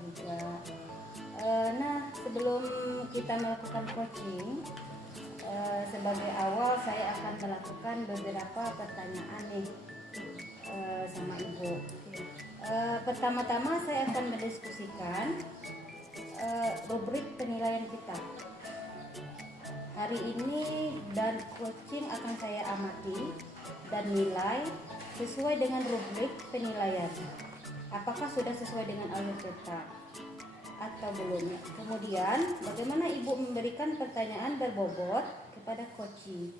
juga. Nah, sebelum kita melakukan coaching, sebagai awal saya akan melakukan beberapa pertanyaan nih sama Ibu. Pertama-tama saya akan mendiskusikan rubrik penilaian kita. Hari ini dan coaching akan saya amati dan nilai sesuai dengan rubrik penilaian. Apakah sudah sesuai dengan alur kita atau belum? Kemudian bagaimana Ibu memberikan pertanyaan berbobot kepada coaching,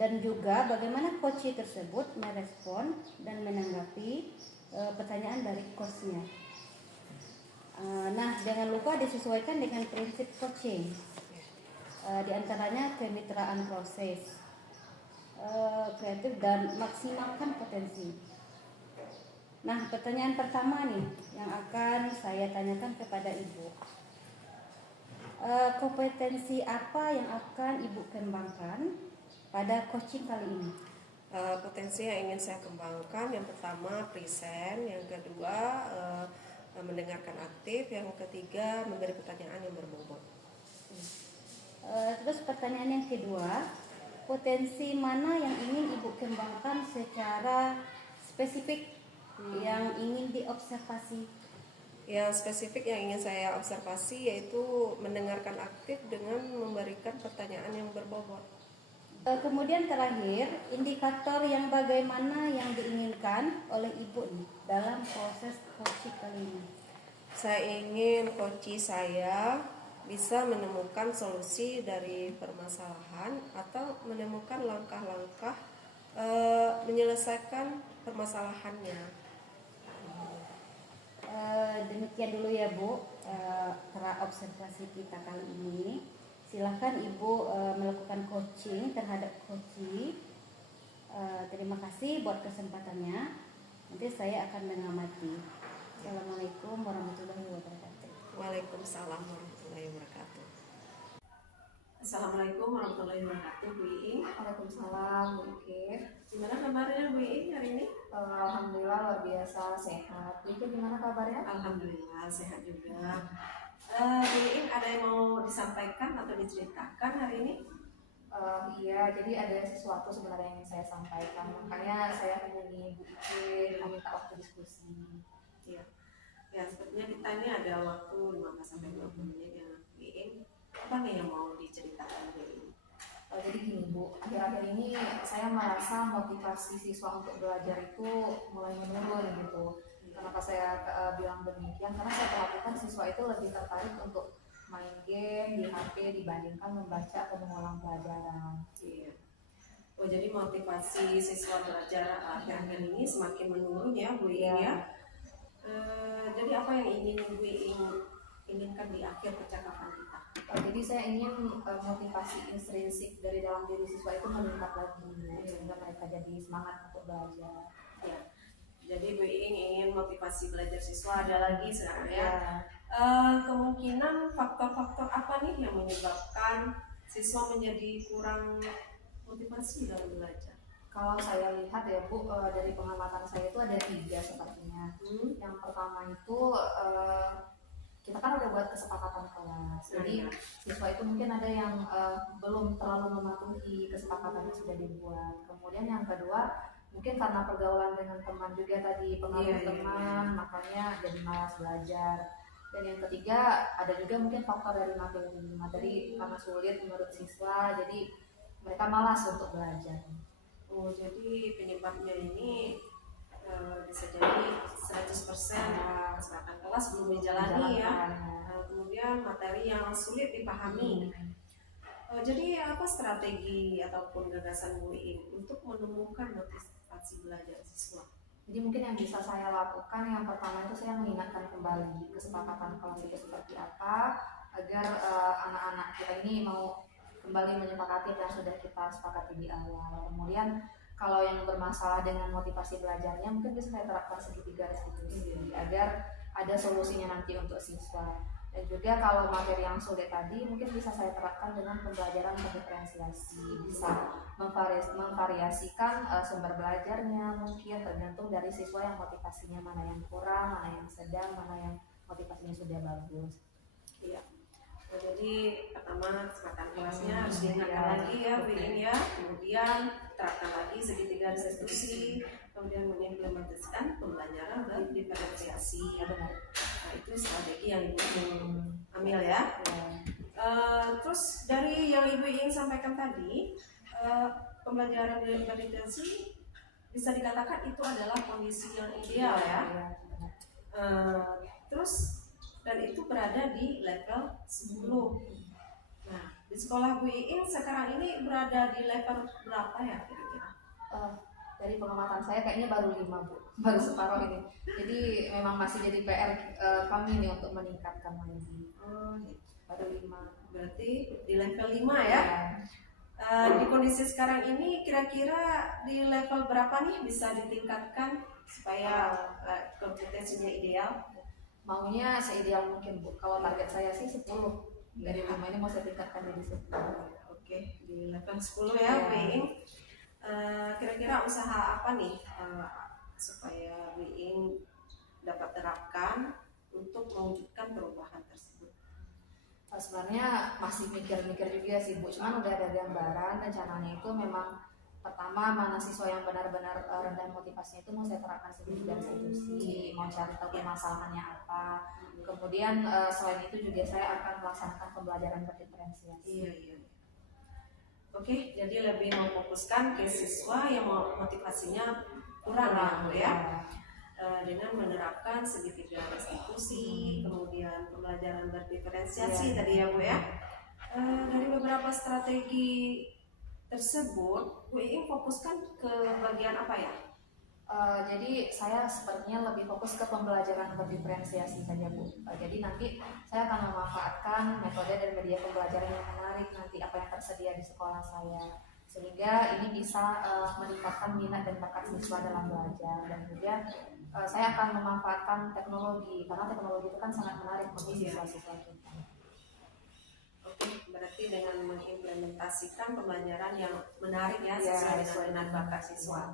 dan juga bagaimana coaching tersebut merespon dan menanggapi pertanyaan dari coachnya. Nah, jangan lupa disesuaikan dengan prinsip coaching. Di antaranya kemitraan proses, kreatif, dan maksimalkan potensi. Nah, pertanyaan pertama nih yang akan saya tanyakan kepada Ibu. Kompetensi apa yang akan Ibu kembangkan pada coaching kali ini? Potensi yang ingin saya kembangkan, yang pertama present, yang kedua mendengarkan aktif, yang ketiga memberi pertanyaan yang berbobot. Terus pertanyaan yang kedua, potensi mana yang ingin Ibu kembangkan secara spesifik yang ingin diobservasi? Yang spesifik yang ingin saya observasi yaitu mendengarkan aktif dengan memberikan pertanyaan yang berbobot. Kemudian terakhir, indikator yang bagaimana yang diinginkan oleh Ibu nih dalam proses coaching kali ini? Saya ingin coaching saya bisa menemukan solusi dari permasalahan atau menemukan langkah-langkah menyelesaikan permasalahannya. Demikian dulu ya Bu, observasi kita kali ini. Silakan Ibu melakukan coaching terhadap coaching. Terima kasih buat kesempatannya. Nanti saya akan mengamati. Assalamualaikum warahmatullahi wabarakatuh. Waalaikumsalam warahmatullahi wabarakatuh. Assalamualaikum warahmatullahi wabarakatuh, Bu Iing. Waalaikumsalam, Bu Ikir. Gimana kabarnya Bu Iing hari ini? Alhamdulillah luar biasa sehat. Bu Ikir gimana kabarnya? Alhamdulillah sehat juga. Bu Iing ada yang mau disampaikan atau diceritakan hari ini? Iya, jadi ada sesuatu sebenarnya yang ingin saya sampaikan. Makanya saya hubungi Bu Ikir, minta waktu diskusi. Ya, sepertinya kita ini ada waktu 15-20 menit ya Bu Iing. Apa nih yang mau diceritakan Bu Iing? Jadi gini Bu, akhir-akhir ini saya merasa motivasi siswa untuk belajar itu mulai menurun gitu. Kenapa saya bilang demikian? Karena saya perhatikan siswa itu lebih tertarik untuk main game di HP dibandingkan membaca atau mengulang pelajaran. Iya. Oh, jadi motivasi siswa belajar akhir-akhir ini semakin menurun ya Bu Iing ya. Jadi apa yang ingin Bu Iing inginkan di akhir percakapan kita? Jadi saya ingin motivasi intrinsik dari dalam diri siswa itu meningkat lagi sehingga mereka jadi semangat untuk belajar. Ya. Jadi Bu Iing ingin motivasi belajar siswa ada lagi sekarang ya. Kemungkinan faktor-faktor apa nih yang menyebabkan siswa menjadi kurang motivasi dalam belajar? Kalau saya lihat ya Bu, dari pengamatan saya itu ada 3 sepertinya. Yang pertama itu kita kan udah buat kesepakatan kelas, jadi siswa itu mungkin ada yang belum terlalu mematuhi kesepakatan yang sudah dibuat. Kemudian yang kedua, mungkin karena pergaulan dengan teman juga tadi, pengaruh teman, makanya jadi malas belajar. Dan yang ketiga, ada juga mungkin faktor dari materi karena sulit menurut siswa, jadi mereka malas untuk belajar. Oh, jadi penyebabnya ini bisa jadi 100% kesepakatan kelas belum dijalani ya. Kemudian materi yang sulit dipahami. Jadi apa strategi ataupun gagasan Bu Iing untuk menemukan motivasi belajar siswa? Jadi mungkin yang bisa saya lakukan yang pertama itu saya mengingatkan kembali kesepakatan kelas itu seperti apa agar anak-anak kita ini mau kembali menyepakati yang sudah kita sepakati di awal. Kemudian kalau yang bermasalah dengan motivasi belajarnya mungkin bisa saya terapkan segitiga restitusi agar ada solusinya nanti untuk siswa. Dan juga kalau materi yang sulit tadi mungkin bisa saya terapkan dengan pembelajaran berdiferensiasi, bisa memvariasikan sumber belajarnya, mungkin tergantung dari siswa yang motivasinya mana yang kurang, mana yang sedang, mana yang motivasinya sudah bagus. Iya. Nah, jadi pertama kesempatan kelasnya harus diingatkan lagi ya Bu Iing ya, kemudian terapkan lagi segitiga restitusi, kemudian mengimplementasikan pembelajaran berdiferensiasi. Benar. Nah, itu strategi yang Ibu ambil ya. Terus dari yang Ibu Iing sampaikan tadi, pembelajaran berdiferensiasi bisa dikatakan itu adalah kondisi yang ideal ya. Terus dan itu berada di level 10. Nah, di sekolah Bu Iing sekarang ini berada di level berapa ya kira-kira? Dari pengamatan saya kayaknya baru 5 Bu, baru separuh ini. Jadi memang masih jadi PR kami nih untuk meningkatkan lagi. Baru 5. Berarti di level 5 ya? Di kondisi sekarang ini kira-kira di level berapa nih bisa ditingkatkan supaya kompetensinya ideal? Maunya seideal mungkin Bu. Kalau target saya sih 10. Dari 5 ini mau saya tingkatkan jadi 10. Oke, di level 10 ya Bu Iing. Kira-kira usaha apa nih supaya Bu Iing dapat terapkan untuk mewujudkan perubahan tersebut? Sebenarnya masih mikir-mikir juga sih Bu. Cuman udah ada gambaran, rencananya itu memang pertama mana siswa yang benar-benar rendah motivasinya itu mau saya terapkan segitiga restitusi, mau cari tahu permasalahannya apa. Kemudian selain itu juga saya akan melaksanakan pembelajaran berdiferensiasi. Iya. Oke, jadi lebih memfokuskan ke siswa yang motivasinya kurang ya. Dengan menerapkan segitiga restitusi, kemudian pembelajaran berdiferensiasi tadi ya Bu ya. Dari beberapa strategi tersebut, Bu Iing fokuskan ke bagian apa ya? Jadi saya sepertinya lebih fokus ke pembelajaran berdiferensiasi saja Bu. Jadi nanti saya akan memanfaatkan metode dan media pembelajaran yang menarik nanti apa yang tersedia di sekolah saya, sehingga ini bisa meningkatkan minat dan bakat siswa dalam belajar. Dan juga saya akan memanfaatkan teknologi karena teknologi itu kan sangat menarik bagi siswa-siswa kita. Oke, berarti dengan mengimplementasikan pembelajaran yang menarik ya sesuai dengan bakat siswa.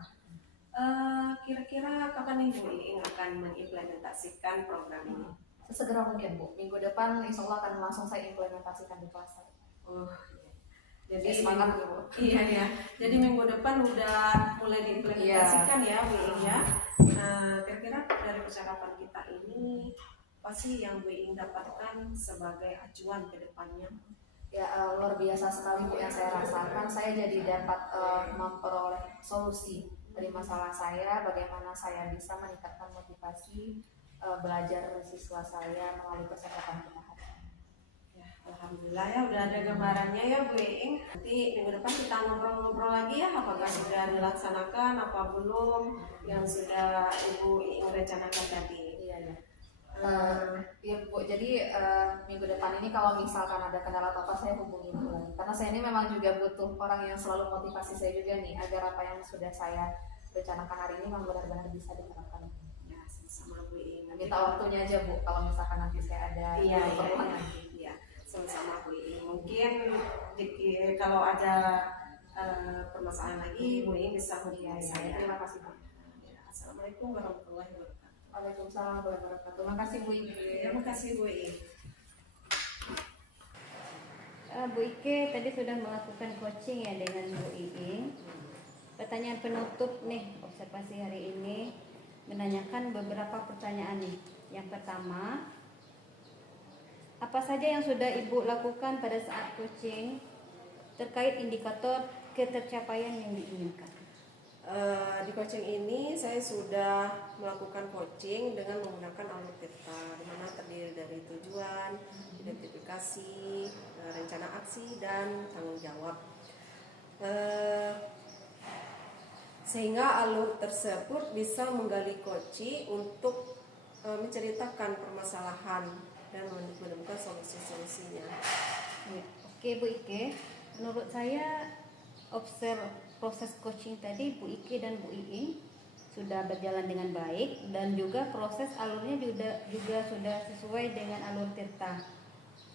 Kira-kira kapan nih Bu Iing akan mengimplementasikan program ini? Sesegera mungkin Bu. Minggu depan insya Allah akan langsung saya implementasikan di kelas saya. Jadi semangat Bu. Iya. Jadi minggu depan udah mulai diimplementasikan ya Bu Iing ya. Kira-kira dari percakapan kita ini apa sih yang Bu Iing dapatkan sebagai acuan ke depannya? Ya luar biasa sekali Bu yang saya rasakan. Saya jadi dapat memperoleh solusi dari masalah saya, bagaimana saya bisa meningkatkan motivasi belajar siswa saya melalui kesehatan kesehatan. Ya, alhamdulillah ya udah ada gambarannya ya Bu Iing. Nanti minggu depan kita ngobrol-ngobrol lagi ya, apakah sudah dilaksanakan apa belum yang sudah Ibu Iing rencanakan tadi. Iya Bu, jadi minggu depan ini kalau misalkan ada kendala apa-apa saya hubungi Bu lagi. Karena saya ini memang juga butuh orang yang selalu motivasi saya juga nih, agar apa yang sudah saya rencanakan hari ini memang benar-benar bisa diterapkan. Ya, sama Bu Iing. Minta waktunya aja Bu, kalau misalkan nanti saya ada keperluan lagi. Iya, sama-sama Bu Iing. Mungkin kalau ada permasalahan lagi, Bu Iing bisa hubungi saya. Terima kasih Bu. Assalamualaikum warahmatullahi wabarakatuh. Waalaikumsalam warahmatullahi wabarakatuh. Terima kasih Bu Ike. Terima kasih Bu Iing. Bu Ike tadi sudah melakukan coaching ya dengan Bu Iing. Pertanyaan penutup nih observasi hari ini menanyakan beberapa pertanyaan nih. Yang pertama, apa saja yang sudah Ibu lakukan pada saat coaching terkait indikator ketercapaian yang diinginkan? Di coaching ini saya sudah melakukan coaching dengan menggunakan alur peta, di mana terdiri dari tujuan, identifikasi, rencana aksi, dan tanggung jawab. Sehingga alur tersebut bisa menggali coaching untuk menceritakan permasalahan dan menemukan solusi-solusinya. Oke Bu Ike, menurut saya proses coaching tadi Bu Ike dan Bu Iing sudah berjalan dengan baik dan juga proses alurnya juga sudah sesuai dengan alur TETA.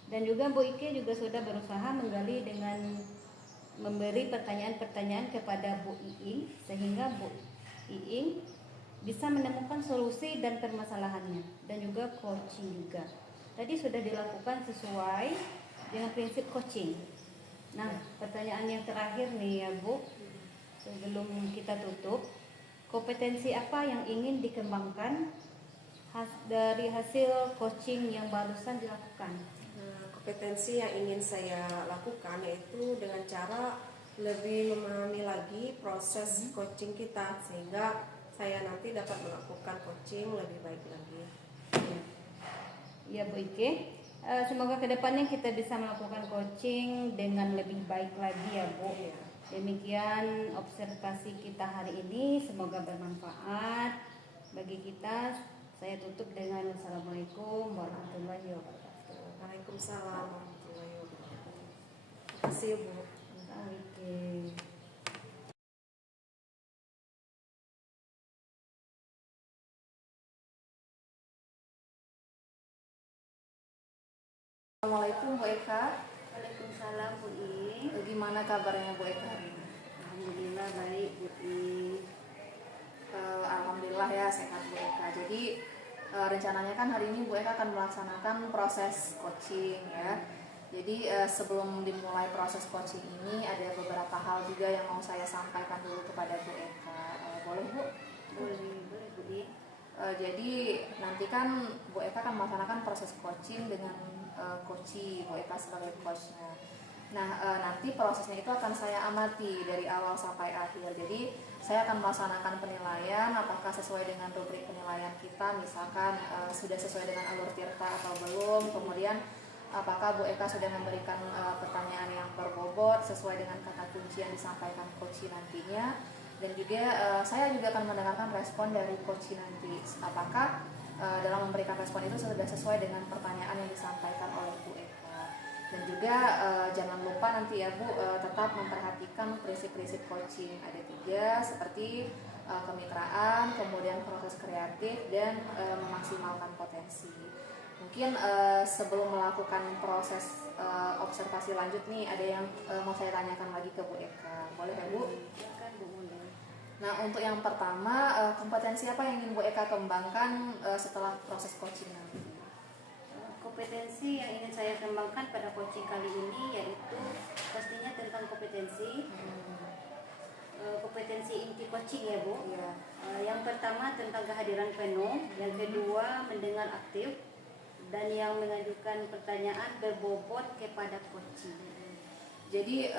Dan juga Bu Ike juga sudah berusaha menggali dengan memberi pertanyaan-pertanyaan kepada Bu Iing sehingga Bu Iing bisa menemukan solusi dan permasalahannya. Dan juga juga coaching juga. Tadi sudah dilakukan sesuai dengan prinsip coaching. Nah, pertanyaan yang terakhir nih ya Bu, sebelum kita tutup, kompetensi apa yang ingin dikembangkan dari hasil coaching yang barusan dilakukan? Nah, kompetensi yang ingin saya lakukan yaitu dengan cara lebih memahami lagi proses coaching kita, sehingga saya nanti dapat melakukan coaching lebih baik lagi. Ya Bu Ike, semoga kedepannya kita bisa melakukan coaching dengan lebih baik lagi ya Bu. Ya. Demikian observasi kita hari ini, semoga bermanfaat bagi kita. Saya tutup dengan Assalamualaikum warahmatullahi wabarakatuh. Waalaikumsalam warahmatullahi wabarakatuh. Terima kasih Bu. Oke. Assalamualaikum Bu Eka. Waalaikumsalam Bu I. Gimana kabarnya Bu Eka hari ini? Alhamdulillah baik Bu I. Alhamdulillah ya sehat Bu Eka. Jadi rencananya kan hari ini Bu Eka akan melaksanakan proses coaching ya. Jadi sebelum dimulai proses coaching ini ada beberapa hal juga yang mau saya sampaikan dulu kepada Bu Eka. Boleh Bu? Boleh Bu I. Jadi nanti kan Bu Eka akan melaksanakan proses coaching dengan coach Bu Eka sebagai coachnya. Nah nanti prosesnya itu akan saya amati dari awal sampai akhir. Jadi saya akan melaksanakan penilaian apakah sesuai dengan rubrik penilaian kita, misalkan sudah sesuai dengan alur tirta atau belum. Kemudian apakah Bu Eka sudah memberikan pertanyaan yang berbobot sesuai dengan kata kunci yang disampaikan coach nantinya. Dan juga saya juga akan mendengarkan respon dari coach nanti. Apakah dalam memberikan respon itu sudah sesuai dengan pertanyaan yang disampaikan oleh Bu Eka. Dan juga jangan lupa nanti ya Bu tetap memperhatikan prinsip-prinsip coaching. Ada 3 seperti kemitraan, kemudian proses kreatif, dan memaksimalkan potensi. Mungkin sebelum melakukan proses observasi lanjut nih, ada yang mau saya tanyakan lagi ke Bu Eka. Boleh ya Bu? Silakan Bu Mulai. Nah untuk yang pertama, kompetensi apa yang ingin Bu Eka kembangkan setelah proses coaching nanti? Kompetensi yang ingin saya kembangkan pada coaching kali ini yaitu pastinya tentang kompetensi inti coaching ya Bu. Ya. Yang pertama tentang kehadiran penuh, yang kedua mendengar aktif, dan yang mengajukan pertanyaan berbobot kepada coaching. Jadi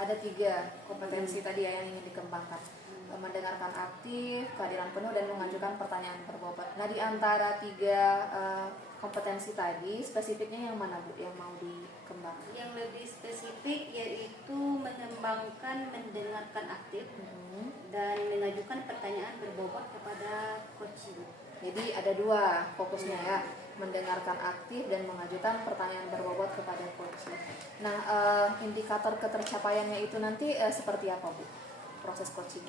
ada 3 kompetensi tadi ya yang ingin dikembangkan. Mendengarkan aktif, kehadiran penuh, dan mengajukan pertanyaan berbobot. Nah di antara 3 kompetensi tadi, spesifiknya yang mana Bu yang mau dikembangkan? Yang lebih spesifik yaitu mengembangkan mendengarkan aktif dan mengajukan pertanyaan berbobot kepada coaching. Jadi ada 2 fokusnya ya, mendengarkan aktif dan mengajukan pertanyaan berbobot kepada coaching. Nah indikator ketercapaiannya itu nanti seperti apa Bu proses coaching?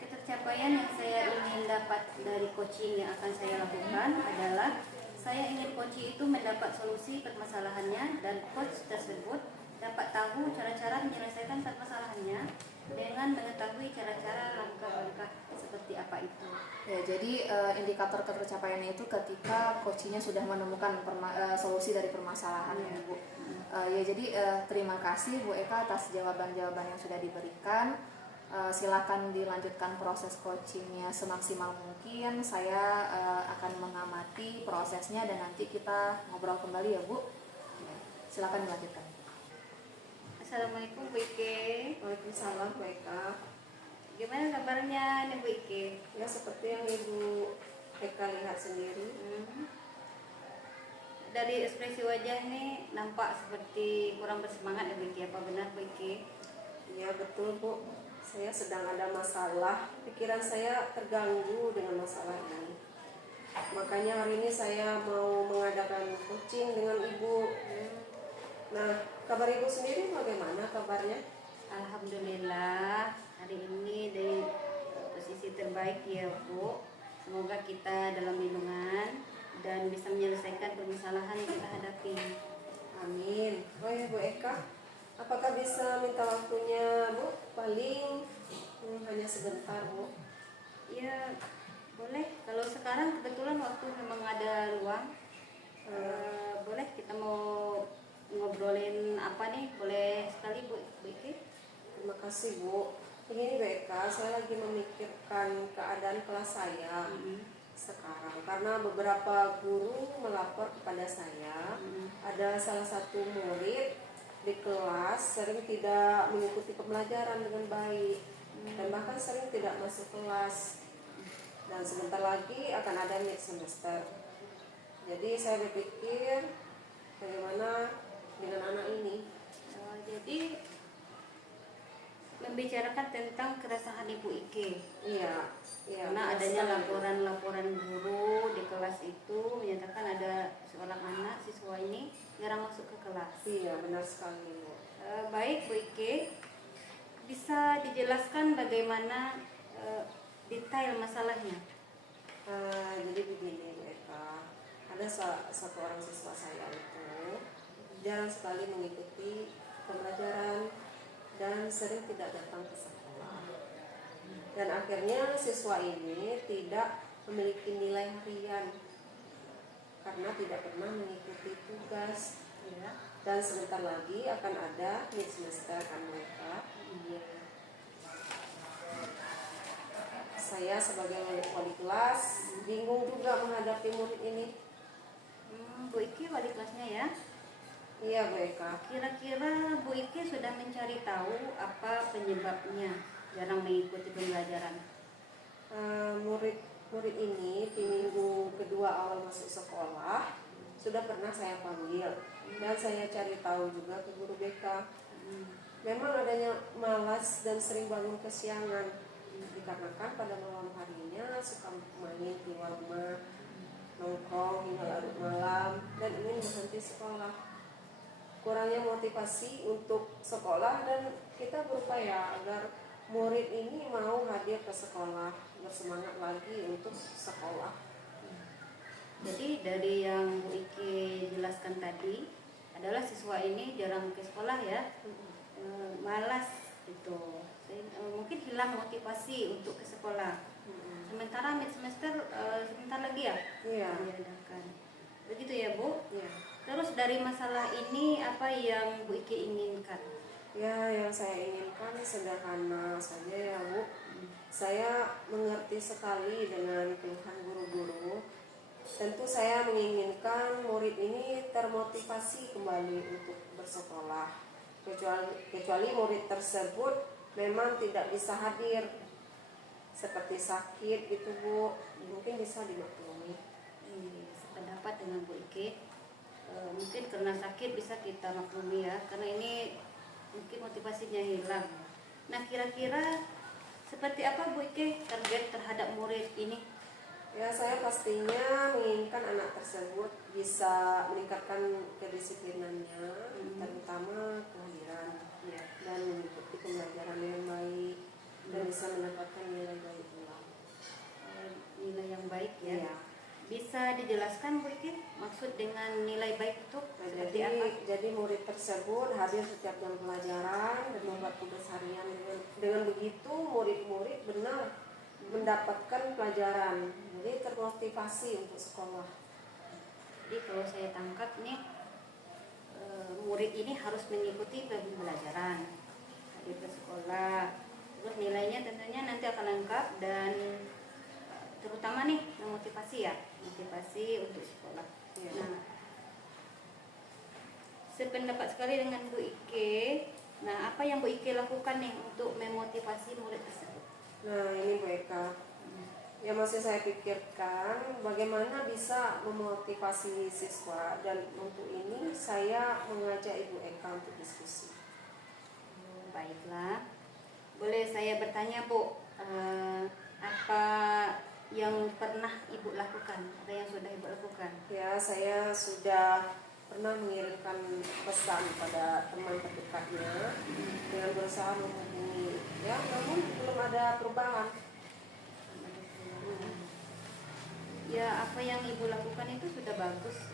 Ketercapaian yang saya ingin dapat dari coaching yang akan saya lakukan adalah saya ingin coaching itu mendapat solusi permasalahannya dan coach tersebut dapat tahu cara-cara menyelesaikan permasalahannya dengan mengetahui cara-cara langkah-langkah seperti apa itu. Ya, jadi indikator ketercapaiannya itu ketika coachingnya sudah menemukan solusi dari permasalahan ya Bu. Ya jadi terima kasih Bu Eka atas jawaban-jawaban yang sudah diberikan. Silakan dilanjutkan proses coachingnya semaksimal mungkin. Saya akan mengamati prosesnya dan nanti kita ngobrol kembali ya Bu. Silakan dilanjutkan. Assalamualaikum Bu Ike. Waalaikumsalam Bu Eka. Gimana kabarnya nih Bu Ike? Ya seperti yang Ibu Eka lihat sendiri. Dari ekspresi wajah nih nampak seperti kurang bersemangat ya Bu Ike. Apa benar Bu Ike? Ya betul Bu. Saya sedang ada masalah, pikiran saya terganggu dengan masalah ini. Makanya hari ini saya mau mengadakan coaching dengan Ibu. Nah, kabar Ibu sendiri bagaimana kabarnya? Alhamdulillah hari ini dari posisi terbaik ya Bu. Semoga kita dalam lindungan dan bisa menyelesaikan permasalahan yang kita hadapi. Amin. Oh ya Bu Eka, apakah bisa minta waktunya Bu? Paling hanya sebentar Bu. Ya boleh, kalau sekarang kebetulan waktu memang ada peluang. Boleh kita mau ngobrolin apa nih? Boleh sekali Bu Iki. Terima kasih Bu. Begini Bu Eka, saya lagi memikirkan keadaan kelas saya sekarang karena beberapa guru melapor kepada saya ada salah satu murid di kelas sering tidak mengikuti pembelajaran dengan baik dan bahkan sering tidak masuk kelas, dan sebentar lagi akan ada mid semester. Jadi saya berpikir bagaimana dengan anak ini. Jadi membicarakan tentang keresahan Ibu Ike. Iya, Karena adanya laporan-laporan guru di kelas itu menyatakan ada seorang anak siswa ini jarang masuk ke kelas. Iya, benar sekali Bu. Baik Bu Ike, bisa dijelaskan bagaimana detail masalahnya? Jadi begini Bu Eka, ada satu orang siswa saya itu jarang sekali mengikuti pembelajaran dan sering tidak datang ke sekolah. Dan akhirnya siswa ini tidak memiliki nilai harian karena tidak pernah mengikuti tugas. Ya. Dan sebentar lagi akan ada mid semester kan mereka. Iya. Saya sebagai wali kelas bingung juga menghadapi murid ini. Bu Iki wali kelasnya ya. Iya Bu Eka. Kira-kira Bu Iki sudah mencari tahu apa penyebabnya jarang mengikuti pembelajaran? Murid ini di minggu kedua awal masuk sekolah sudah pernah saya panggil dan saya cari tahu juga ke guru BK. Memang adanya malas dan sering bangun kesiangan dikarenakan pada malam harinya suka main keluar rumah, nongkrong hingga larut malam dan ingin berhenti sekolah. Kurangnya motivasi untuk sekolah dan kita berupaya agar murid ini mau hadir ke sekolah, bersemangat lagi untuk sekolah. Jadi dari yang Bu Iki jelaskan tadi adalah siswa ini jarang ke sekolah ya, malas gitu. Mungkin hilang motivasi untuk ke sekolah. Sementara mid semester sebentar lagi ya Iya. diadakan. Begitu ya Bu? Iya. Terus dari masalah ini apa yang Bu Iki inginkan? Ya, yang saya inginkan sederhana saja ya Bu. Saya mengerti sekali dengan keluhan guru-guru. Tentu saya menginginkan murid ini termotivasi kembali untuk bersekolah. Kecuali murid tersebut memang tidak bisa hadir seperti sakit gitu Bu, mungkin bisa dimaklumi. Sependapat dengan Bu Iki. Mungkin karena sakit bisa kita maklumi ya, karena ini mungkin motivasinya hilang. Nah kira-kira seperti apa Bu Iki target terhadap murid ini? Ya, saya pastinya menginginkan anak tersebut bisa meningkatkan kedisiplinannya, terutama kehadiran dan mengikuti pembelajaran yang baik dan bisa mendapatkan nilai baik ulang. Nilai yang baik ya. Iya. Bisa dijelaskan Bu Iki maksud dengan nilai baik itu seperti apa? Jadi murid tersebut hadir setiap jam pelajaran dan membuat tugas harian dengan begitu murid-murid benar mendapatkan pelajaran, jadi termotivasi untuk sekolah. Jadi kalau saya tangkap nih murid ini harus mengikuti pembelajaran, hadir ke sekolah, terus nilainya tentunya nanti akan lengkap dan terutama nih memotivasi ya, motivasi untuk sekolah. Ya. Nah, sependapat sekali dengan Bu Ike. Nah, apa yang Bu Ike lakukan nih untuk memotivasi murid tersebut? Nah, ini Bu Eka, yang masih saya pikirkan bagaimana bisa memotivasi siswa, dan untuk ini saya mengajak Ibu Eka untuk diskusi. Baiklah, boleh saya bertanya Bu, apa yang pernah Ibu lakukan? Apa yang sudah Ibu lakukan? Ya, saya sudah pernah mengirimkan pesan pada teman terdekatnya dengan berusaha menghubungi, ya, namun belum ada perubahan. Ya, apa yang Ibu lakukan itu sudah bagus.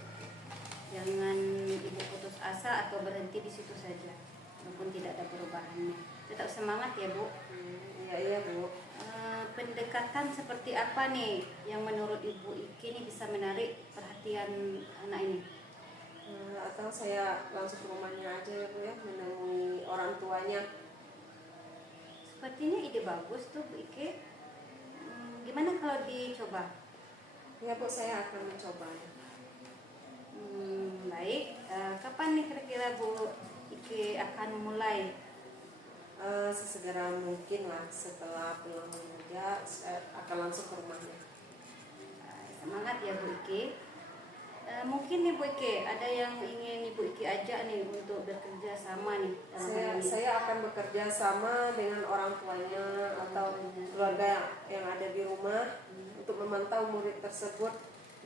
Jangan Ibu putus asa atau berhenti di situ saja, walaupun tidak ada perubahannya. Tetap semangat ya Bu. Iya Bu. Pendekatan seperti apa nih yang menurut Ibu Iki ini bisa menarik perhatian saya langsung ke rumahnya aja ya Bu ya, menemui orang tuanya. Sepertinya ide bagus tuh Bu Ike. Gimana kalau dicoba? Ya Bu, saya akan mencobanya. Baik. Kapan nih kira-kira Bu Ike akan memulai? Sesegera mungkin lah, setelah pulang kerja saya akan langsung ke rumahnya. Semangat ya Bu Ike. Mungkin nih Bu Ike ada yang ingin Ibu Ike ajak nih untuk bekerja sama nih dalam hal ini. Saya akan bekerja sama dengan orang tuanya atau keluarga yang ada di rumah untuk memantau murid tersebut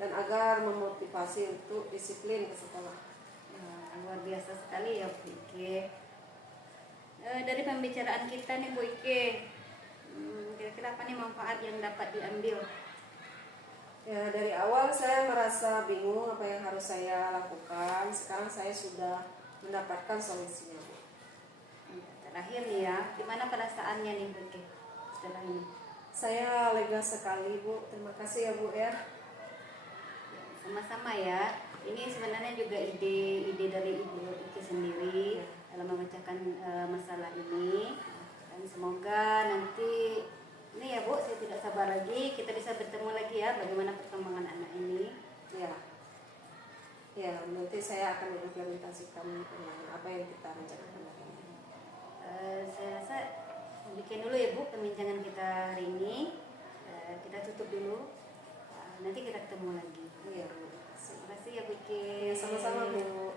dan agar memotivasi untuk disiplin ke sekolah. Luar biasa sekali ya Bu Ike. Dari pembicaraan kita nih Bu Ike, kira-kira apa nih manfaat yang dapat diambil? Ya, dari awal saya merasa bingung apa yang harus saya lakukan. Sekarang saya sudah mendapatkan solusinya, Bu. Terakhir nih ya, gimana perasaannya nih Bu Ike setelah ini? Saya lega sekali, Bu. Terima kasih ya, Bu ya. Sama-sama ya. Ini sebenarnya juga ide dari Ibu Ike sendiri dalam memecahkan masalah ini. Dan semoga nanti ini ya Bu, saya tidak sabar lagi kita bisa bertemu lagi ya bagaimana perkembangan anak ini. Ya. Ya, nanti saya akan mengimplementasikan apa yang kita rencanakan hari ini. Saya rasa bikin dulu ya Bu perbincangan kita hari ini. Kita tutup dulu. Nanti kita ketemu lagi. Iya, Bu. Terima kasih ya Bu Ike. Ya, sama-sama, Bu.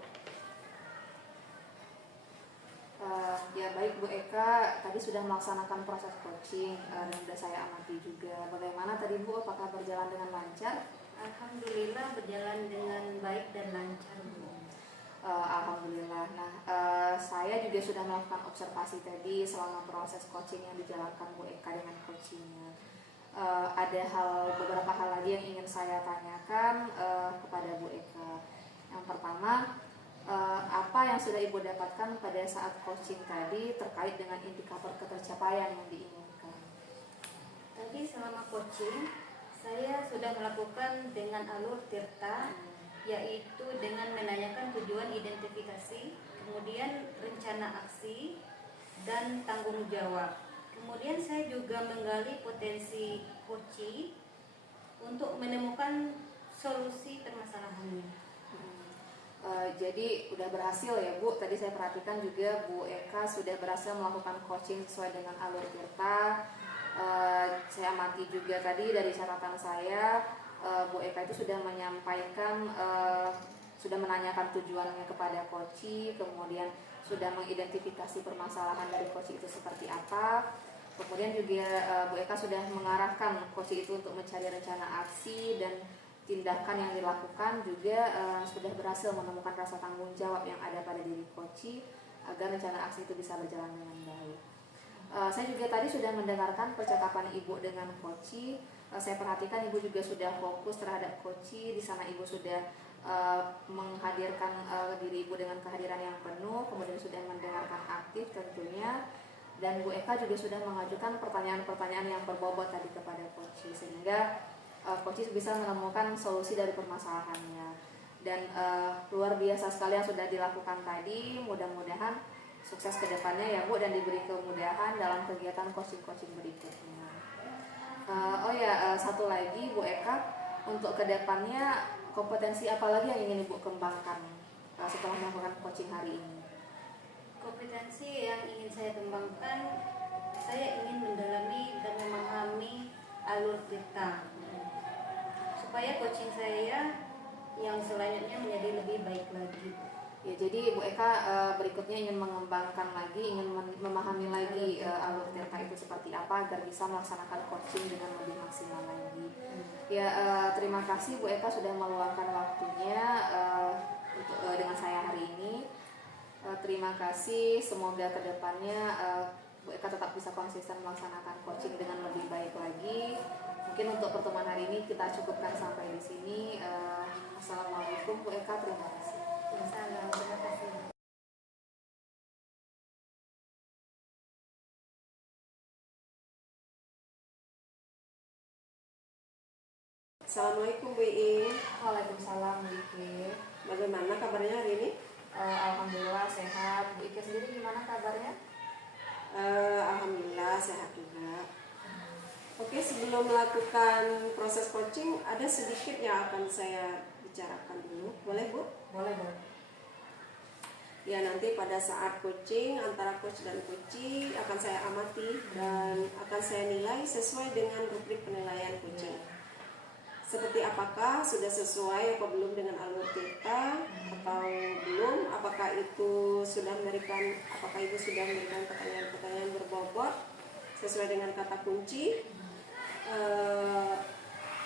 Ya baik Bu Eka, tadi sudah melaksanakan proses coaching dan sudah saya amati juga. Bagaimana tadi Bu, apakah berjalan dengan lancar? Alhamdulillah berjalan dengan baik dan lancar Bu. Alhamdulillah. Nah, saya juga sudah melakukan observasi tadi selama proses coaching yang dijalankan Bu Eka dengan coachingnya. Ada beberapa hal lagi yang ingin saya tanyakan kepada Bu Eka. Yang pertama, apa yang sudah Ibu dapatkan pada saat coaching tadi terkait dengan indikator ketercapaian yang diinginkan? Tadi selama coaching saya sudah melakukan dengan alur Tirta, yaitu dengan menanyakan tujuan identifikasi, kemudian rencana aksi, dan tanggung jawab. Kemudian saya juga menggali potensi coaching untuk menemukan solusi permasalahannya. Jadi udah berhasil ya Bu. Tadi saya perhatikan juga Bu Eka sudah berhasil melakukan coaching sesuai dengan alur Tirta. Saya amati juga tadi dari catatan saya, Bu Eka itu sudah menyampaikan, sudah menanyakan tujuannya kepada coach, kemudian sudah mengidentifikasi permasalahan dari coach itu seperti apa. Kemudian juga Bu Eka sudah mengarahkan coach itu untuk mencari rencana aksi dan tindakan yang dilakukan, juga sudah berhasil menemukan rasa tanggung jawab yang ada pada diri coach agar rencana aksi itu bisa berjalan dengan baik. Saya juga tadi sudah mendengarkan percakapan Ibu dengan coach. Saya perhatikan Ibu juga sudah fokus terhadap coach. Di sana Ibu sudah menghadirkan diri Ibu dengan kehadiran yang penuh, kemudian sudah mendengarkan aktif tentunya. Dan Bu Eka juga sudah mengajukan pertanyaan-pertanyaan yang berbobot tadi kepada coach, sehingga coach bisa menemukan solusi dari permasalahannya. Dan luar biasa sekali yang sudah dilakukan tadi. Mudah-mudahan sukses ke depannya ya Bu, dan diberi kemudahan dalam kegiatan coaching-coaching berikutnya. Satu lagi Bu Eka, untuk ke depannya kompetensi apa lagi yang ingin Ibu kembangkan setelah melakukan coaching hari ini? Kompetensi yang ingin saya kembangkan, saya ingin mendalami dan memahami alur Tirta supaya coaching saya yang selanjutnya menjadi lebih baik lagi. Ya, jadi Bu Eka berikutnya ingin mengembangkan lagi, ingin memahami lagi alur Tirta itu seperti apa agar bisa melaksanakan coaching dengan lebih maksimal lagi. Ya, terima kasih Bu Eka sudah meluangkan waktunya untuk dengan saya hari ini. Terima kasih, semoga kedepannya Bu Eka tetap bisa konsisten melaksanakan coaching dengan lebih baik lagi. Mungkin untuk pertemuan hari ini kita cukupkan sampai di sini. Assalamualaikum Bu Eka, terima kasih. Salam, terima kasih. Assalamualaikum Bu Iing. Waalaikumsalam Bu Ike. Bagaimana kabarnya hari ini? Alhamdulillah sehat. Bu Ike sendiri gimana kabarnya? Alhamdulillah sehat juga. Oke, sebelum melakukan proses coaching, ada sedikit yang akan saya bicarakan dulu. Boleh, Bu? Boleh, boleh. Ya, nanti pada saat coaching antara coach dan coachee akan saya amati dan akan saya nilai sesuai dengan rubrik penilaian coaching. Seperti apakah sudah sesuai apa belum dengan alur kita atau belum, apakah itu sudah memberikan, apakah ibu sudah memberikan pertanyaan-pertanyaan berbobot sesuai dengan kata kunci.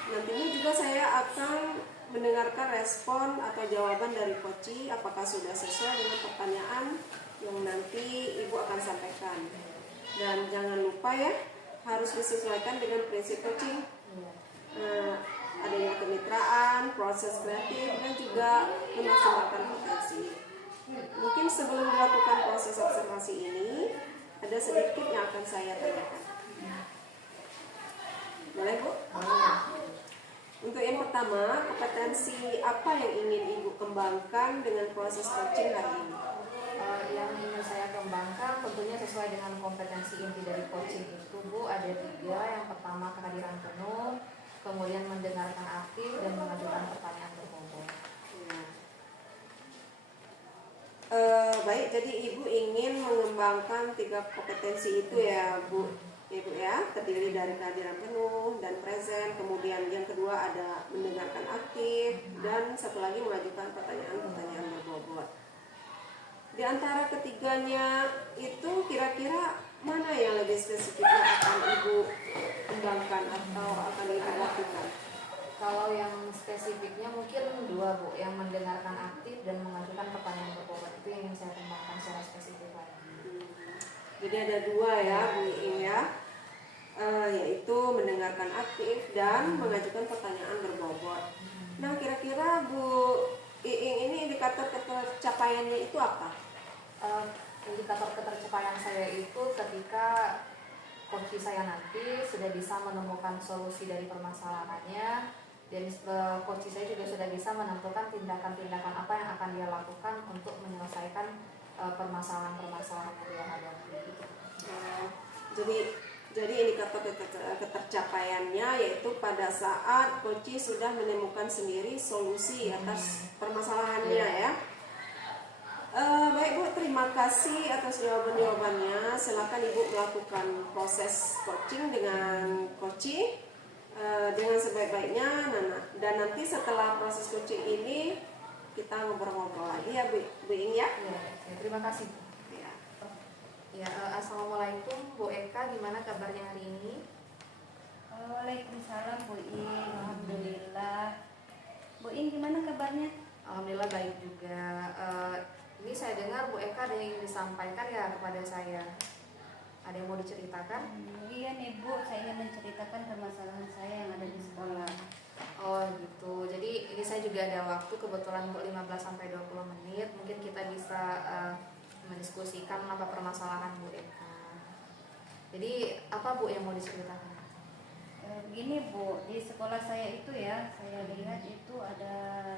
Nantinya juga saya akan mendengarkan respon atau jawaban dari coachee apakah sudah sesuai dengan pertanyaan yang nanti ibu akan sampaikan. Dan jangan lupa ya, harus disesuaikan dengan prinsip coaching. Adanya kemitraan, proses kreatif, dan juga memaksimalkan potensi. Mungkin sebelum melakukan proses observasi ini, ada sedikit yang akan saya tanyakan. Boleh, Bu? Untuk yang pertama, kompetensi apa yang ingin Ibu kembangkan dengan proses coaching hari ini? Yang ingin saya kembangkan tentunya sesuai dengan kompetensi inti dari coaching itu, Bu, ada 3. Yang pertama kehadiran penuh, kemudian mendengarkan aktif, dan mengajukan pertanyaan berbobot. Baik, jadi Ibu ingin mengembangkan 3 kompetensi itu ya, Bu. Ibu ya, terdiri dari kehadiran penuh dan present, kemudian yang kedua ada mendengarkan aktif, dan satu lagi mengajukan pertanyaan-pertanyaan berbobot. Di antara ketiganya itu kira-kira mana yang lebih spesifiknya akan Ibu kembangkan atau akan Ibu lakukan? Kalau yang spesifiknya mungkin 2, Bu, yang mendengarkan aktif dan mengajukan pertanyaan berbobot itu yang ingin saya kembangkan secara spesifik lagi. Jadi ada 2 ya, Bu Iing ya, yaitu mendengarkan aktif dan mengajukan pertanyaan berbobot. Nah, kira-kira Bu Iing ini indikator ketercapaiannya itu apa? Indikator ketercapaian saya itu ketika coach saya nanti sudah bisa menemukan solusi dari permasalahannya, dan coach saya juga sudah bisa menentukan tindakan-tindakan apa yang akan dia lakukan untuk menyelesaikan permasalahan-permasalahan yang dia hadapi. Jadi indikator ketercapaiannya yaitu pada saat coach sudah menemukan sendiri solusi atas permasalahannya ya. Baik, Bu, terima kasih atas jawaban-jawabannya. Silakan Ibu melakukan proses coaching dengan coachee dengan sebaik-baiknya. Dan nanti setelah proses coaching ini kita ngobrol-ngobrol lagi ya, Bu Iing ya. Terima kasih, Bu. Ya, assalamualaikum Bu Eka, gimana kabarnya hari ini? Waalaikumsalam Bu Iing, alhamdulillah. Bu Iing gimana kabarnya? Alhamdulillah baik juga. Ini saya dengar Bu Eka ada yang disampaikan ya kepada saya. Ada yang mau diceritakan? Iya nih Bu, saya ingin menceritakan permasalahan saya yang ada di sekolah. Oh gitu. Jadi ini saya juga ada waktu kebetulan Bu 15-20 menit. Mungkin kita bisa mendiskusikan apa permasalahan Bu Eka. Jadi apa Bu yang mau diceritakan? Begini Bu, di sekolah saya itu ya, saya lihat itu ada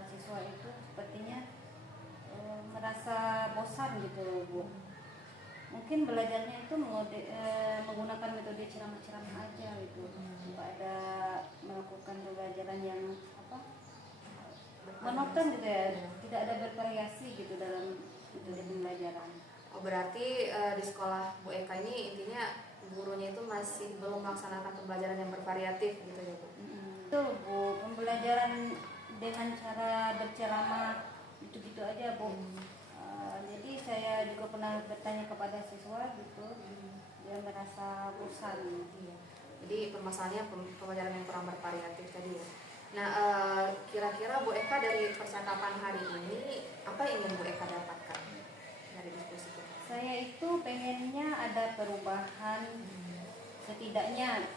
siswa itu sepertinya merasa bosan gitu Bu. Mungkin belajarnya itu menggunakan metode ceramah-ceramah aja gitu, tidak ada melakukan pembelajaran yang monoton gitu ya, tidak ada bervariasi gitu dalam metode pembelajaran. Oh, berarti di sekolah Bu Eka ini intinya gurunya itu masih belum melaksanakan pembelajaran yang bervariatif gitu ya Bu? Betul Bu, pembelajaran dengan cara berceramah gitu-gitu aja Bu. Jadi saya juga pernah bertanya kepada siswa gitu, dia merasa bosan. Iya. Jadi permasalahannya pembelajaran yang kurang bervariatif tadi ya. Nah, kira-kira Bu Eka dari percakapan hari ini apa yang ingin Bu Eka dapatkan dari diskusi kita? Saya itu pengennya ada perubahan, setidaknya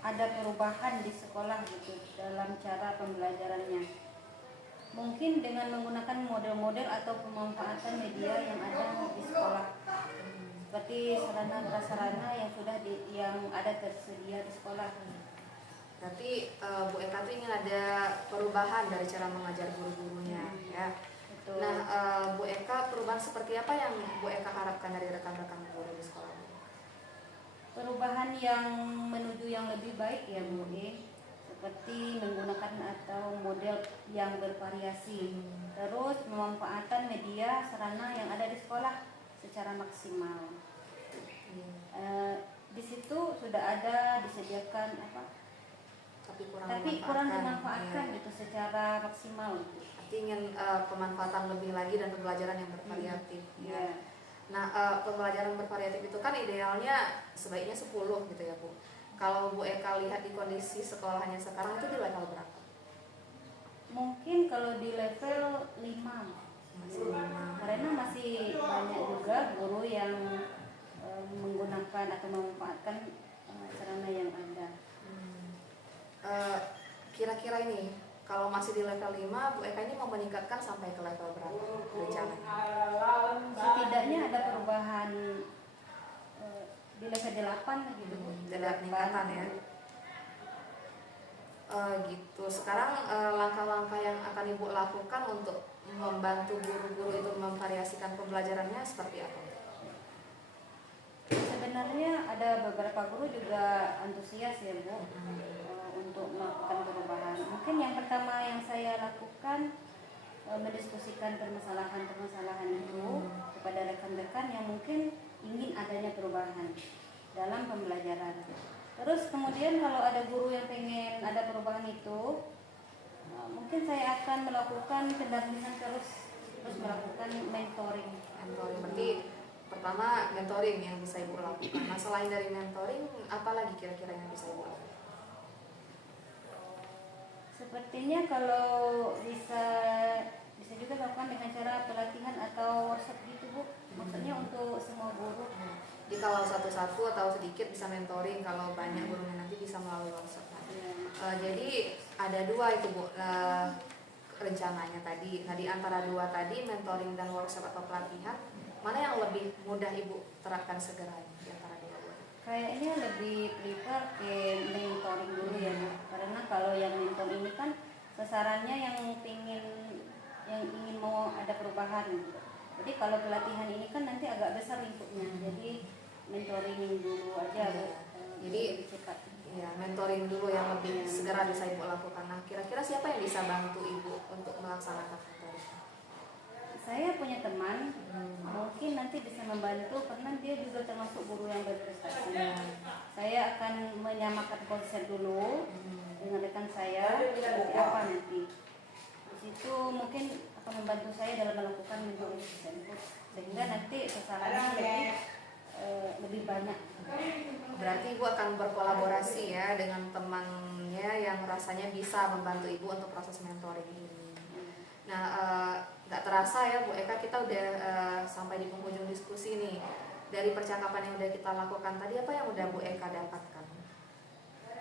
ada perubahan di sekolah gitu dalam cara pembelajarannya. Mungkin dengan menggunakan model-model atau pemanfaatan media yang ada di sekolah, seperti sarana-prasarana yang yang ada tersedia di sekolah. Berarti Bu Eka tuh ingin ada perubahan dari cara mengajar guru-gurunya ya. Betul. Nah, Bu Eka, perubahan seperti apa yang Bu Eka harapkan dari rekan-rekan guru di sekolah? Perubahan yang menuju yang lebih baik ya Bu, seperti menggunakan atau model yang bervariasi, terus memanfaatkan media sarana yang ada di sekolah secara maksimal. Di situ sudah ada disediakan apa, tapi kurang dimanfaatkan gitu secara maksimal. Artinya ingin pemanfaatan lebih lagi dan pembelajaran yang bervariatif. Ya. Nah, pembelajaran bervariatif itu kan idealnya sebaiknya 10 gitu ya Bu. Kalau Bu Eka lihat di kondisi sekolahnya sekarang itu di level berapa? Mungkin kalau di level 5, Masih 5. karena masih banyak juga guru yang menggunakan atau memanfaatkan sarana yang ada. Kira-kira ini kalau masih di level 5, Bu Eka ini mau meningkatkan sampai ke level berapa rencananya? Setidaknya ada perubahan di level 8 gitu Bu. Ada peningkatan ya. Gitu. Sekarang langkah-langkah yang akan Ibu lakukan untuk membantu guru-guru itu memvariasikan pembelajarannya seperti apa? Sebenarnya ada beberapa guru juga antusias ya Bu untuk melakukan perubahan. Mungkin yang pertama yang saya lakukan mendiskusikan permasalahan-permasalahan itu kepada rekan-rekan yang mungkin ingin adanya perubahan dalam pembelajaran. Terus kemudian kalau ada guru yang pengen ada perubahan itu, mungkin saya akan melakukan pendampingan terus melakukan mentoring. Berarti pertama mentoring yang bisa Ibu lakukan. Nah, selain dari mentoring, apa lagi kira-kira yang bisa Ibu lakukan? Sepertinya kalau bisa juga lakukan dengan cara pelatihan atau workshop gitu Bu. Maksudnya untuk semua guru. Jadi kalau satu-satu atau sedikit bisa mentoring, kalau banyak gurunya nanti bisa melalui workshop. Jadi ada dua itu Bu rencananya tadi. Nah, di antara dua tadi, mentoring dan workshop atau pelatihan, mana yang lebih mudah Ibu terapkan segera di antara dua? Kayaknya lebih prefer ke mentoring dulu ya Bu. Karena kalau yang mentor ini kan sasarannya yang ingin mau ada perubahan gitu. Jadi kalau pelatihan ini kan nanti agak besar lingkupnya. Jadi mentoring dulu aja Bu. Jadi cepat. Ya, mentoring dulu yang lebih segera bisa Ibu lakukan. Nah, kira-kira siapa yang bisa bantu Ibu untuk melaksanakan mentoring? Saya punya teman, mungkin nanti bisa membantu karena dia juga termasuk guru yang berprestasi. Saya akan menyamakan konsep dulu dengan rekan saya, seperti apa nanti. Di situ mungkin akan membantu saya dalam melakukan mentoring tersebut, sehingga nanti sasarannya lebih banyak. Berarti Ibu akan berkolaborasi ya dengan temannya yang rasanya bisa membantu Ibu untuk proses mentoring ini. Nah, nggak terasa ya Bu Eka, kita udah sampai di penghujung diskusi nih. Dari percakapan yang udah kita lakukan tadi, apa yang udah Bu Eka dapatkan?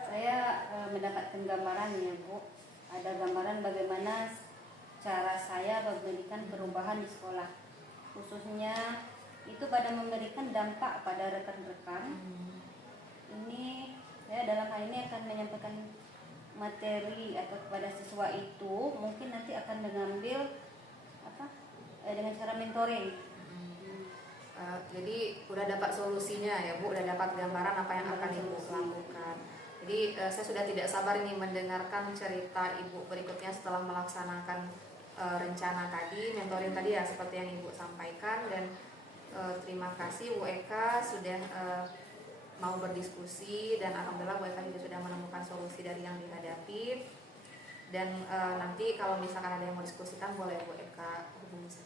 Saya mendapatkan gambaran ya Bu. Ada gambaran bagaimana cara saya memberikan perubahan di sekolah, khususnya itu pada memberikan dampak pada rekan-rekan. Ini saya dalam hal ini akan menyampaikan materi atau kepada siswa itu mungkin nanti akan mengambil dengan cara mentoring. Jadi udah dapat solusinya ya Bu, udah dapat gambaran apa yang akan Ibu lakukan. Jadi saya sudah tidak sabar ini mendengarkan cerita Ibu berikutnya setelah melaksanakan rencana tadi, mentoring tadi ya seperti yang Ibu sampaikan. Dan terima kasih Bu Eka sudah mau berdiskusi, dan alhamdulillah Bu Eka juga sudah menemukan solusi dari yang dihadapi. Dan nanti kalau misalkan ada yang mau diskusikan boleh Bu Eka hubungi saya.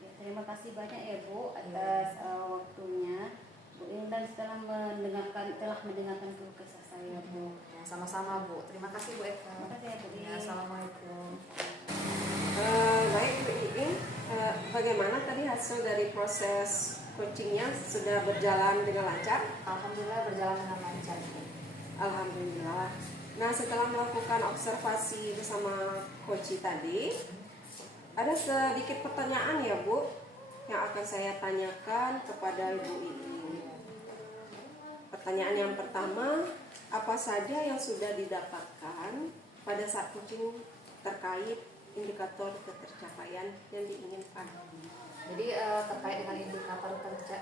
Ya, terima kasih banyak ya Bu atas waktunya. Bu Indan telah mendengarkan keluh kesah saya Bu. Ya, sama-sama Bu. Terima kasih Bu Eka. Terima kasih ya Bu. Ya, assalamualaikum. Baik Bu Iing, bagaimana tadi hasil dari proses coachingnya, sudah berjalan dengan lancar? Alhamdulillah berjalan dengan lancar Bu. Alhamdulillah. Nah, setelah melakukan observasi bersama coach tadi, ada sedikit pertanyaan ya Bu yang akan saya tanyakan kepada Ibu Iing. Pertanyaan yang pertama, apa saja yang sudah didapatkan pada saat coaching terkait indikator ketercapaian yang diinginkan. Jadi terkait dengan indikator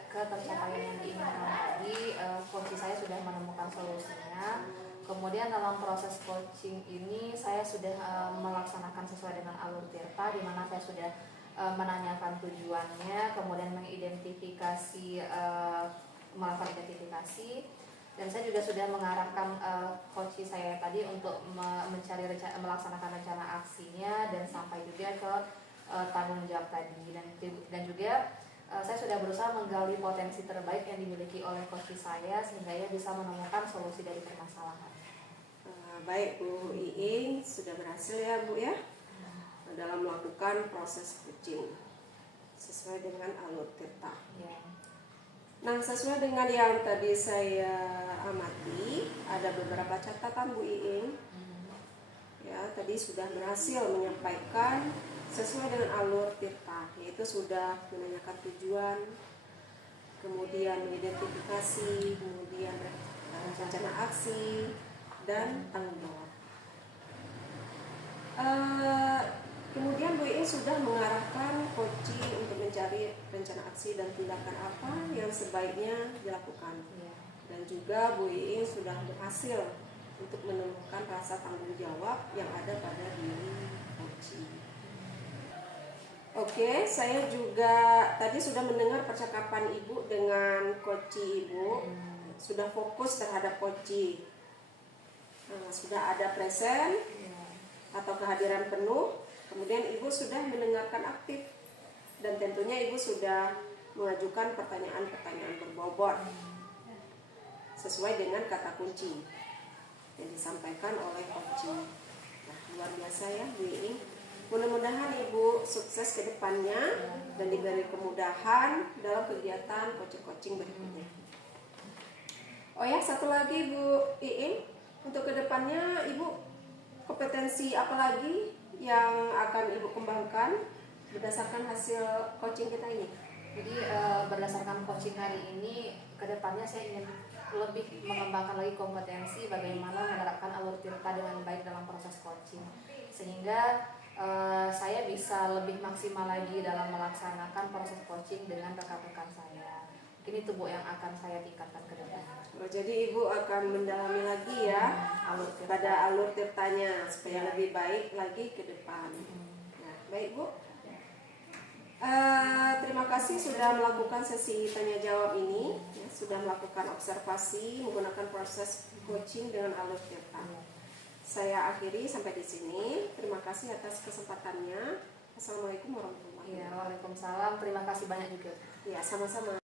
ketercapaian yang diinginkan tadi, coach saya sudah menemukan solusinya. Kemudian dalam proses coaching ini saya sudah melaksanakan sesuai dengan alur Tirta, di mana saya sudah menanyakan tujuannya, kemudian mengidentifikasi, melakukan identifikasi, dan saya juga sudah mengarahkan coach saya tadi untuk melaksanakan rencana aksinya dan sampai juga ke tanggung jawab tadi, dan juga saya sudah berusaha menggali potensi terbaik yang dimiliki oleh coach saya sehingga ia bisa menemukan solusi dari permasalahan. Baik Bu Iing, sudah berhasil ya Bu ya dalam melakukan proses coaching sesuai dengan alur Tirta. Ya. Nah, sesuai dengan yang tadi saya amati, ada beberapa catatan Bu Iing. Ya, tadi sudah berhasil menyampaikan sesuai dengan alur Tirta, yaitu sudah menanyakan tujuan, kemudian mengidentifikasi, kemudian rencana aksi, dan tanggung jawab. Kemudian Bu Iing sudah mengarahkan coaching untuk mencari rencana aksi dan tindakan apa yang sebaiknya dilakukan. Dan juga Bu Iing sudah berhasil untuk menemukan rasa tanggung jawab yang ada pada diri coaching. Oke, saya juga tadi sudah mendengar percakapan Ibu dengan coaching Ibu. Sudah fokus terhadap coaching. Sudah ada present atau kehadiran penuh. Kemudian Ibu sudah mendengarkan aktif. Dan tentunya Ibu sudah mengajukan pertanyaan-pertanyaan berbobot sesuai dengan kata kunci yang disampaikan oleh coaching. Nah, luar biasa ya Bu Iing. Mudah-mudahan Ibu sukses ke depannya dan diberi kemudahan dalam kegiatan coaching berikutnya. Oh ya, satu lagi Bu Iing, untuk ke depannya Ibu kompetensi apa lagi yang akan Ibu kembangkan berdasarkan hasil coaching kita ini? Jadi berdasarkan coaching hari ini, ke depannya saya ingin lebih mengembangkan lagi kompetensi bagaimana menerapkan alur Tirta dengan baik dalam proses coaching, sehingga saya bisa lebih maksimal lagi dalam melaksanakan proses coaching dengan rekan-rekan saya. Mungkin itu Bu yang akan saya tingkatkan ke depan. Oh, jadi Ibu akan mendalami lagi ya pada alur Tirtanya supaya lebih baik lagi ke depan. Nah, baik Bu. Terima kasih sudah melakukan sesi tanya jawab ini, ya, sudah melakukan observasi menggunakan proses coaching dengan alur Tirta. Saya akhiri sampai di sini. Terima kasih atas kesempatannya. Assalamualaikum warahmatullahi wabarakatuh. Waalaikumsalam. Terima kasih banyak juga. Ya, sama-sama.